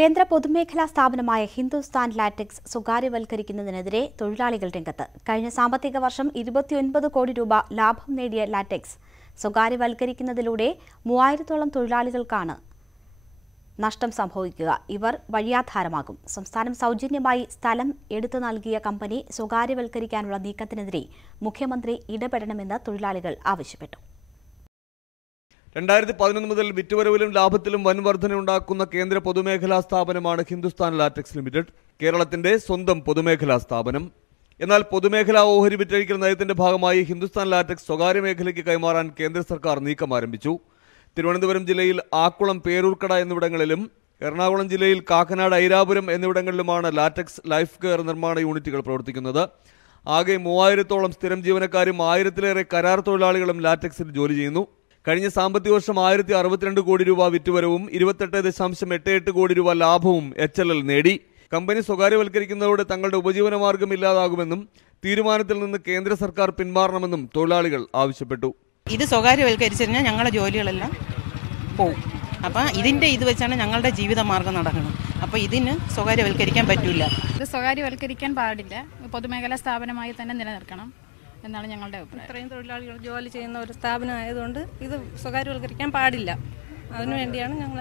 കേന്ദ്ര പൊതുമേഖലാ സ്ഥാപനമായ ഹിന്ദുസ്ഥാൻ ലാറ്റക്സ് സ്വകാര്യവൽക്കരിക്കുന്നതിനെതിരെ തൊഴിലാളികൾ രംഗത്ത്. കഴിഞ്ഞ സാമ്പത്തിക വർഷം 29 കോടി രൂപ ലാഭം നേടിയ ലാറ്റക്സ് സ്വകാര്യവൽക്കരിക്കുന്നതിലൂടെ 3000-ഓളം തൊഴിലാളികൾക്കാണ് നഷ്ടം സംഭവിക്കുക. ഇവർ വഴിയാധാരമാകും. സംസ്ഥാനം സൗജന്യമായി സ്ഥലം എടുത്തു നൽകിയ കമ്പനി സ്വകാര്യവൽക്കരിക്കാനുള്ള നീക്കത്തിനെതിരെ മുഖ്യമന്ത്രി ഇടപെടണമെന്ന് തൊഴിലാളികൾ ആവശ്യപ്പെട്ടു. 2011 മുതൽ വിറ്റുവരവിലും ലാഭത്തിലും വൻ വർധനയുണ്ടാക്കുന്ന കേന്ദ്ര പൊതുമേഖലാ സ്ഥാപനമാണ് ഹിന്ദുസ്ഥാൻ ലാറ്റക്സ് ലിമിറ്റഡ്. കേരളത്തിന്റെ സ്വന്തം പൊതുമേഖലാ സ്ഥാപനം. എന്നാൽ പൊതുമേഖലാ ഓഹരി വിറ്റഴിക്കൽ നയത്തിന്റെ ഭാഗമായി ഹിന്ദുസ്ഥാൻ ലാറ്റക്സ് സ്വകാര്യ മേഖലയ്ക്ക് കൈമാറാൻ കേന്ദ്ര സർക്കാർ നീക്കം ആരംഭിച്ചു. തിരുവനന്തപുരം ജില്ലയിൽ ആക്കുളം, പേരൂർക്കട എന്നിവിടങ്ങളിലും എറണാകുളം ജില്ലയിൽ കാക്കനാട്, ഐരാപുരം എന്നിവിടങ്ങളിലുമാണ് ലാറ്റക്സ് ലൈഫ് കെയർ നിർമ്മാണ യൂണിറ്റുകൾ പ്രവർത്തിക്കുന്നത്. ആകെ 3000-ഓളം സ്ഥിരം ജീവനക്കാരും 1000-ലേറെ കരാർ തൊഴിലാളികളും ലാറ്റക്സിൽ ജോലി ചെയ്യുന്നു. കഴിഞ്ഞ സാമ്പത്തിക വർഷം 1062 കോടി രൂപ വിറ്റുവരവും 28.88 കോടി രൂപ ലാഭവും HLL നേടി. കമ്പനി സ്വകാര്യവൽക്കരിക്കുന്നതോടെ തങ്ങളുടെ ഉപജീവനമാർഗം ഇല്ലാതാകുമെന്നും തീരുമാനത്തിൽ നിന്ന് കേന്ദ്ര സർക്കാർ പിന്മാറണമെന്നും തൊഴിലാളികൾ ആവശ്യപ്പെട്ടു. ഇത് സ്വകാര്യവൽക്കരിച്ചു കഴിഞ്ഞാൽ ഞങ്ങളുടെ ജോലികളെല്ലാം പോവും. അപ്പം ഇത് വെച്ചാണ് ഞങ്ങളുടെ ജീവിതമാർഗം നടക്കുന്നത്. അപ്പോൾ ഇതിന് സ്വകാര്യവൽക്കരിക്കാൻ പറ്റില്ല. ഇത് സ്വകാര്യവൽക്കരിക്കാൻ പാടില്ല. പൊതുമേഖലാ സ്ഥാപനമായി തന്നെ നിലനിർത്തണം എന്നാണ് ഞങ്ങളുടെ അഭിപ്രായം. ഇത്രയും തൊഴിലാളികൾ ജോലി ചെയ്യുന്ന ഒരു സ്ഥാപനം ആയതുകൊണ്ട് ഇത് സ്വകാര്യവൽക്കരിക്കാൻ പാടില്ല. അതിനുവേണ്ടിയാണ് ഞങ്ങൾ.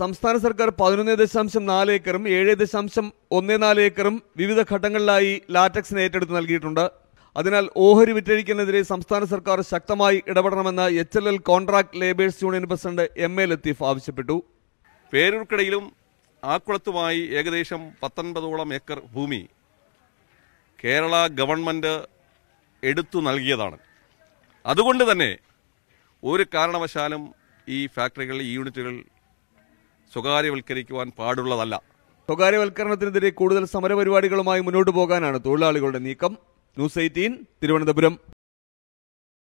സംസ്ഥാന സർക്കാർ 11.4 ഏക്കറും 7.14 ഏക്കറും വിവിധ ഘട്ടങ്ങളിലായി ലാറ്റക്സിന് ഏറ്റെടുത്ത് നൽകിയിട്ടുണ്ട്. അതിനാൽ ഓഹരി വിറ്റഴിക്കുന്നതിനെതിരെ സംസ്ഥാന സർക്കാർ ശക്തമായി ഇടപെടണമെന്ന് HLL contract labours union president MA Latheef ആവശ്യപ്പെട്ടു. പേരൂർക്കടയിലും ആക്കുളത്തുമായി ഏകദേശം 19ഓളം ഏക്കർ ഭൂമി കേരള ഗവൺമെൻറ് എടുത്തു നൽകിയതാണ്. അതുകൊണ്ട് തന്നെ ഒരു കാരണവശാലും ഈ ഫാക്ടറികൾ, ഈ യൂണിറ്റുകൾ സ്വകാര്യവൽക്കരിക്കുവാൻ പാടുള്ളതല്ല. സ്വകാര്യവൽക്കരണത്തിനെതിരെ കൂടുതൽ സമരപരിപാടികളുമായി മുന്നോട്ട് പോകാനാണ് തൊഴിലാളികളുടെ നീക്കം. ന്യൂസ് 18 തിരുവനന്തപുരം.